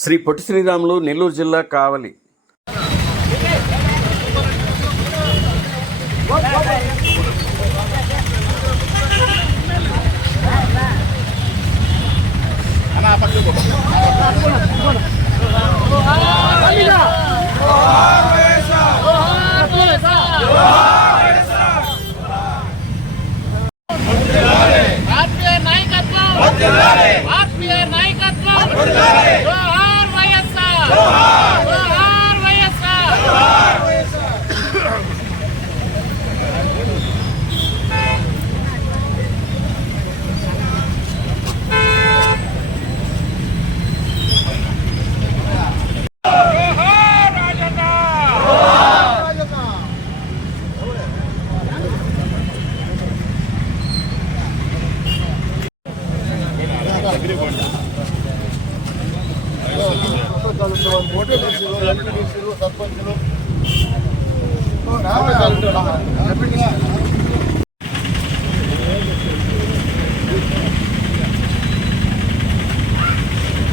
శ్రీ పొట్టి శ్రీరాములు నెల్లూరు జిల్లా కావలి. ఆత్మీయ నాయకత్వం ఆత్మీయ నాయకత్వం జోహార్ వైఎస్ఆర్ జోహార్ వైఎస్ఆర్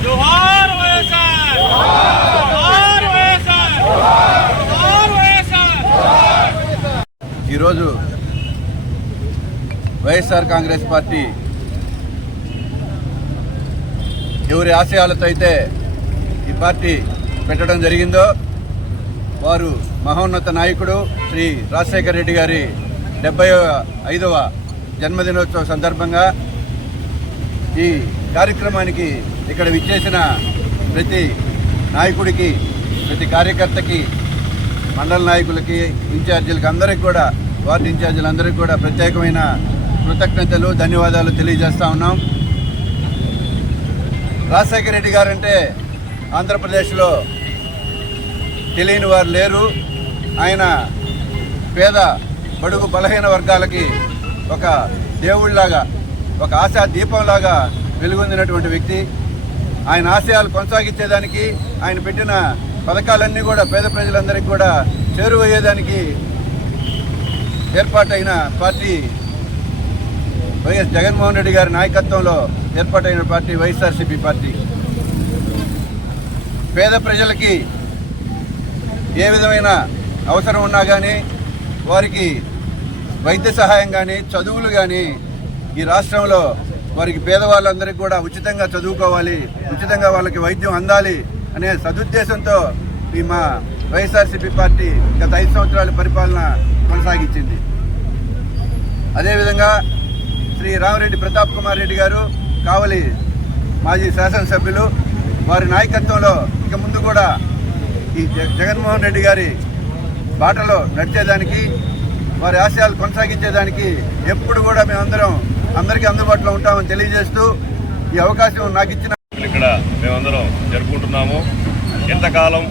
జోహార్ వైఎస్ఆర్! ఈరోజు వైఎస్ఆర్ కాంగ్రెస్ పార్టీ ఎవరి ఆశయాలతో అయితే ఈ పార్టీ పెట్టడం జరిగిందో వారు మహోన్నత నాయకుడు శ్రీ రాజశేఖర రెడ్డి గారి డెబ్బై ఐదవ జన్మదినోత్సవ సందర్భంగా ఈ కార్యక్రమానికి ఇక్కడ విచ్చేసిన ప్రతి నాయకుడికి ప్రతి కార్యకర్తకి మండల నాయకులకి ఇన్ఛార్జీలకి అందరికి కూడా వార్డు ఇన్ఛార్జీలందరికీ కూడా ప్రత్యేకమైన కృతజ్ఞతలు ధన్యవాదాలు తెలియజేస్తా ఉన్నాం. రాజశేఖర రెడ్డి గారంటే ఆంధ్రప్రదేశ్లో తెలియని వారు లేరు. ఆయన పేద బడుగు బలహీన వర్గాలకి ఒక దేవుళ్ళాగా ఒక ఆశా దీపంలాగా వెలుగొందినటువంటి వ్యక్తి. ఆయన ఆశయాలు కొనసాగించేదానికి ఆయన పెట్టిన పథకాలన్నీ కూడా పేద ప్రజలందరికీ కూడా చేరువయ్యేదానికి ఏర్పాటైన పార్టీ వైఎస్ జగన్మోహన్ రెడ్డి గారి నాయకత్వంలో ఏర్పాటైన పార్టీ వైఎస్ఆర్సీపీ పార్టీ. పేద ప్రజలకి ఏ విధమైన అవసరం ఉన్నా కానీ వారికి వైద్య సహాయం కానీ చదువులు కానీ ఈ రాష్ట్రంలో వారికి పేదవాళ్ళందరికీ కూడా ఉచితంగా చదువుకోవాలి ఉచితంగా వాళ్ళకి వైద్యం అందాలి అనే సదుద్దేశంతో ఈ మా వైఎస్ఆర్సీపీ పార్టీ గత ఐదు సంవత్సరాల పరిపాలన కొనసాగించింది. అదేవిధంగా శ్రీ రామరెడ్డి ప్రతాప్ కుమార్ రెడ్డి గారు కావలి మాజీ శాసనసభ్యులు వారి నాయకత్వంలో ఇక ముందు కూడా ఈ జ- జగన్మోహన్ రెడ్డి గారి బాటలో నడిచేదానికి వారి ఆశయాలు కొనసాగించేదానికి ఎప్పుడు కూడా మేమందరం అందరికీ అందుబాటులో ఉంటామని తెలియజేస్తూ ఈ అవకాశం నాకు ఇచ్చిన ఇక్కడ మేమందరం జరుపుకుంటున్నాము. ఎంతకాలం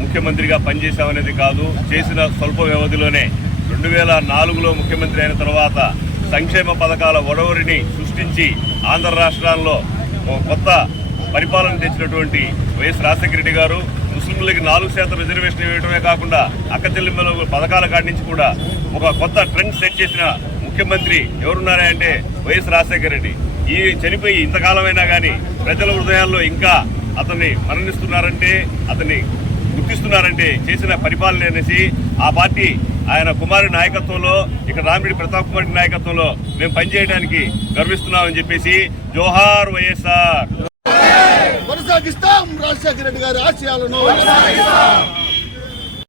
ముఖ్యమంత్రిగా పనిచేశామనేది కాదు చేసిన స్వల్ప వ్యవధిలోనే రెండు వేల నాలుగులో ముఖ్యమంత్రి అయిన తర్వాత సంక్షేమ పథకాల ఒడవరిని సృష్టించి ఆంధ్ర రాష్ట్రాల్లో ఒక కొత్త పరిపాలన తెచ్చినటువంటి వైఎస్ రాజశేఖర రెడ్డి గారు ముస్లింలకి నాలుగు శాతం రిజర్వేషన్ ఇవ్వడమే కాకుండా అక్క చెల్లెమ్మల పథకాల కాడి నుంచి కూడా ఒక కొత్త ట్రెండ్ సెట్ చేసిన ముఖ్యమంత్రి ఎవరున్నారా అంటే వైఎస్ రాజశేఖర రెడ్డి. ఈ చనిపోయి ఇంతకాలమైనా కానీ ప్రజల హృదయాల్లో ఇంకా అతన్ని మరణిస్తున్నారంటే అతన్ని గుర్తిస్తున్నారంటే చేసిన పరిపాలన అనేసి ఆ పార్టీ ఆయన కుమారి నాయకత్వంలో ఇక్కడ రామిరెడ్డి ప్రతాప్ కుమార్ నాయకత్వంలో మేము పనిచేయడానికి గర్విస్తున్నామని చెప్పేసి జోహార్ వైఎస్ఆర్. కొనసాగిస్తాం. రాజశేఖర రెడ్డి గారి ఆశయాలను